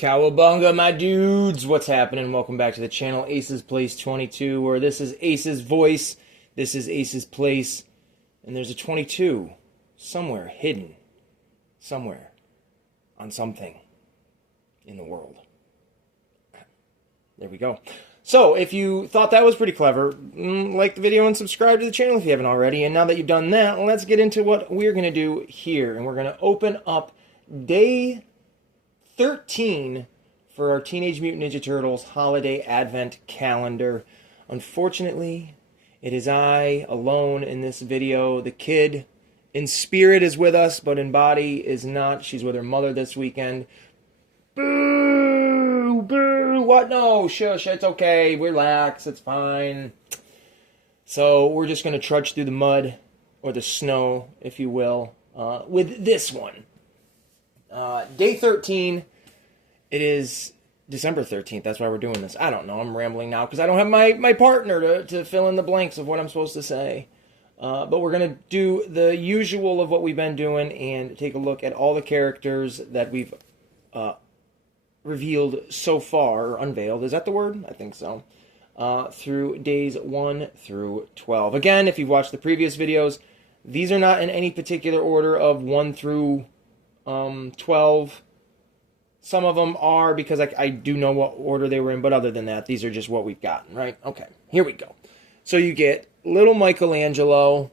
Cowabunga, my dudes! What's happening? Welcome back to the channel, Ace's Place 22, where this is Ace's voice, this is Ace's Place, and there's a 22 somewhere hidden, somewhere, on something in the world. There we go. So, if you thought that was pretty clever, like the video and subscribe to the channel if you haven't already. And now that you've done that, let's get into what we're going to do here. And we're going to open up day 13 for our Teenage Mutant Ninja Turtles Holiday Advent calendar. Unfortunately, it is I alone in this video. The kid in spirit is with us, but in body is not. She's with her mother this weekend. Boo! Boo! What? No, shush, it's okay. Relax, it's fine. So we're just going to trudge through the mud, or the snow, if you will, with this one. Day 13, it is December 13th, that's why we're doing this. I don't know, I'm rambling now, because I don't have my partner to fill in the blanks of what I'm supposed to say. But we're going to do the usual of what we've been doing, and take a look at all the characters that we've revealed so far, or unveiled, is that the word? I think so. Through days 1 through 12. Again, if you've watched the previous videos, these are not in any particular order of 1 through 12. Some of them are because I do know what order they were in, but other than that, these are just what we've gotten, right? Okay, here we go. So you get little Michelangelo,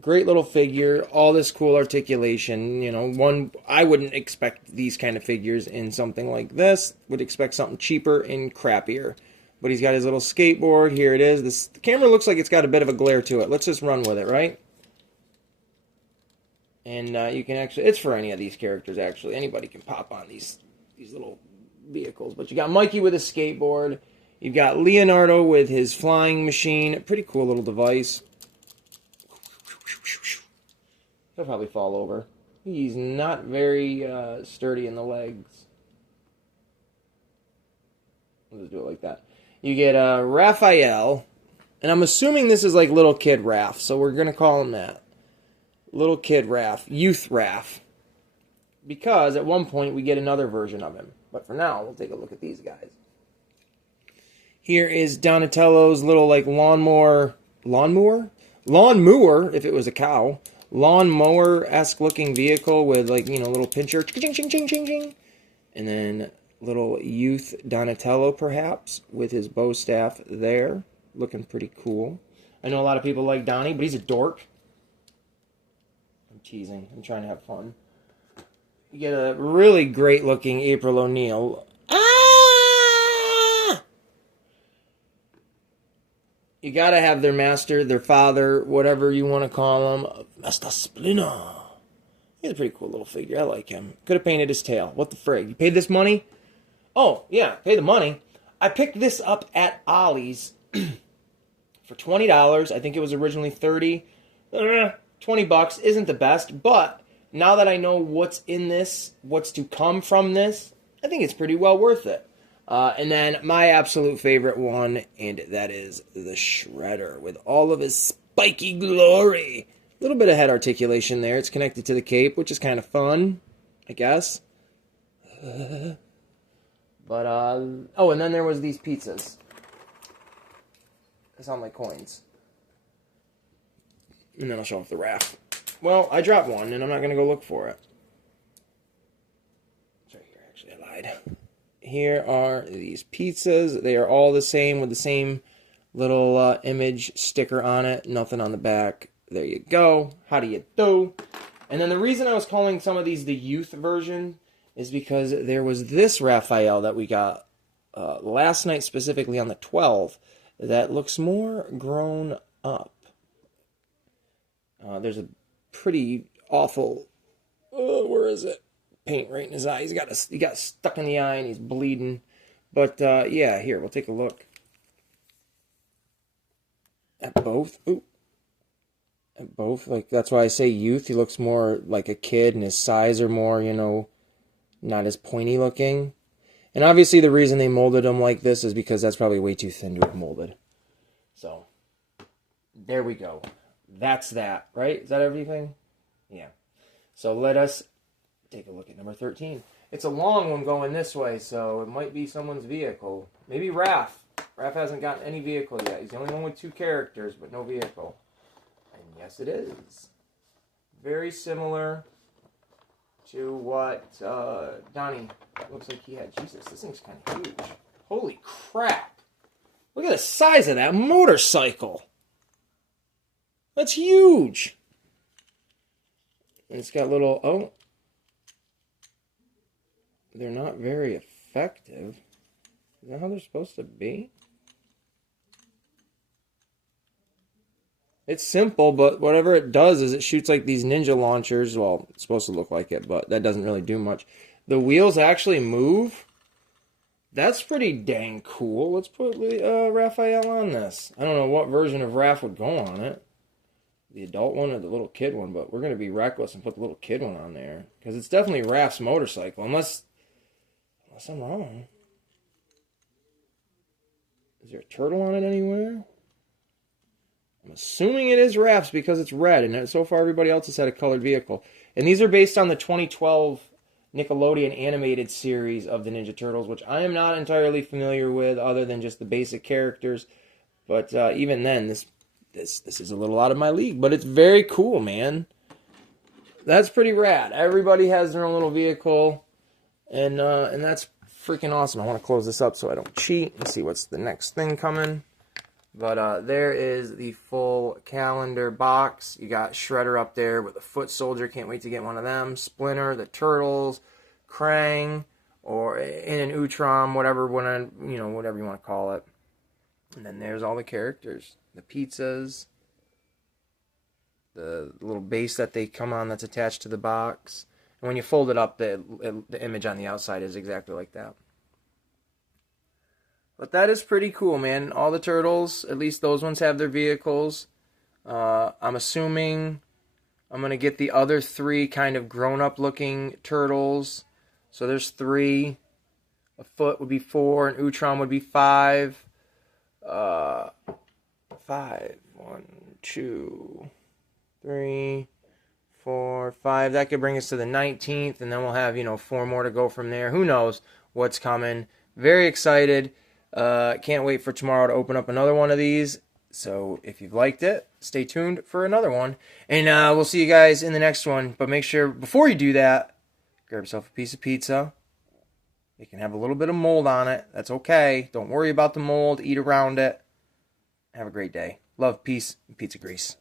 great little figure, all this cool articulation. You know, one, I wouldn't expect these kind of figures in something like this. Would expect something cheaper and crappier. But he's got his little skateboard. Here it is. The camera looks like it's got a bit of a glare to it. Let's just run with it, right? And you can actually, it's for any of these characters, actually. Anybody can pop on these little vehicles. But you got Mikey with a skateboard. You've got Leonardo with his flying machine. Pretty cool little device. He'll probably fall over. He's not very sturdy in the legs. We'll just do it like that. You get Raphael. And I'm assuming this is like little kid Raph. So we're going to call him that. Little kid Raph, youth Raph, because at one point we get another version of him. But for now, we'll take a look at these guys. Here is Donatello's little like lawnmower, if it was a cow, lawnmower-esque looking vehicle with like, you know, little pincher, ching ching ching ching ching, and then little youth Donatello perhaps with his bow staff there, looking pretty cool. I know a lot of people like Donnie, but he's a dork. Teasing. I'm trying to have fun. You get a really great looking April O'Neil. Ah! You gotta have their master, their father, whatever you want to call him. Master Splinter. He's a pretty cool little figure. I like him. Could have painted his tail. What the frig? You paid this money? Oh, yeah, pay the money. I picked this up at Ollie's for $20. I think it was originally $30. 20 bucks isn't the best, but now that I know what's in this, what's to come from this, I think it's pretty well worth it. And then my absolute favorite one, and that is the Shredder with all of his spiky glory. A little bit of head articulation there. It's connected to the cape, which is kind of fun, I guess. Oh, and then there was these pizzas. They sound like coins. And then I'll show off the raft. Well, I dropped one, and I'm not going to go look for it. It's right here, actually, I lied. Here are these pizzas. They are all the same with the same little image sticker on it. Nothing on the back. There you go. How do you do? And then the reason I was calling some of these the youth version is because there was this Raphael that we got last night, specifically on the 12th, that looks more grown up. There's a pretty awful, where is it? Paint right in his eye. He got stuck in the eye and he's bleeding. But yeah, here, we'll take a look at both. Ooh. At both. Like, that's why I say youth. He looks more like a kid, and his size are more, you know, not as pointy looking. And obviously the reason they molded him like this is because that's probably way too thin to have molded. So, there we go. That's that, right? Is that everything? Yeah. So let us take a look at number 13. It's a long one going this way, so it might be someone's vehicle. Maybe Raph. Raph hasn't gotten any vehicle yet. He's the only one with 2 characters, but no vehicle. And yes, it is. Very similar to what Donnie looks like he had. Jesus, this thing's kind of huge. Holy crap. Look at the size of that motorcycle. That's huge. And it's got little, oh. They're not very effective. Is that how they're supposed to be? It's simple, but whatever it does is it shoots like these ninja launchers. Well, it's supposed to look like it, but that doesn't really do much. The wheels actually move. That's pretty dang cool. Let's put Raphael on this. I don't know what version of Raph would go on it. The adult one or the little kid one, but we're going to be reckless and put the little kid one on there. Because it's definitely Raph's motorcycle, unless I'm wrong. Is there a turtle on it anywhere? I'm assuming it is Raph's because it's red, and so far everybody else has had a colored vehicle. And these are based on the 2012 Nickelodeon animated series of the Ninja Turtles, which I am not entirely familiar with other than just the basic characters. But even then, this is a little out of my league. But it's very cool, man. That's pretty rad. Everybody has their own little vehicle, and that's freaking awesome. I want to close this up so I don't cheat and see what's the next thing coming. But there is the full calendar box. You got Shredder up there with a foot soldier. Can't wait to get one of them. Splinter, the Turtles, Krang, or in an Utrom, whatever you want to call it. And then there's all the characters, the pizzas, the little base that they come on that's attached to the box. And when you fold it up, the image on the outside is exactly like that. But that is pretty cool, man. All the Turtles, at least those ones have their vehicles. I'm assuming I'm going to get the other 3 kind of grown-up looking Turtles. So there's 3. A Foot would be 4. An Utrom would be 5. 5. 1, 2, 3, 4, 5. That could bring us to the 19th, and then we'll have, 4 more to go from there. Who knows what's coming. Very excited. Can't wait for tomorrow to open up another one of these. So if you've liked it, stay tuned for another one. And we'll see you guys in the next one. But make sure, before you do that, grab yourself a piece of pizza. It can have a little bit of mold on it. That's okay. Don't worry about the mold. Eat around it. Have a great day. Love, peace, and pizza grease.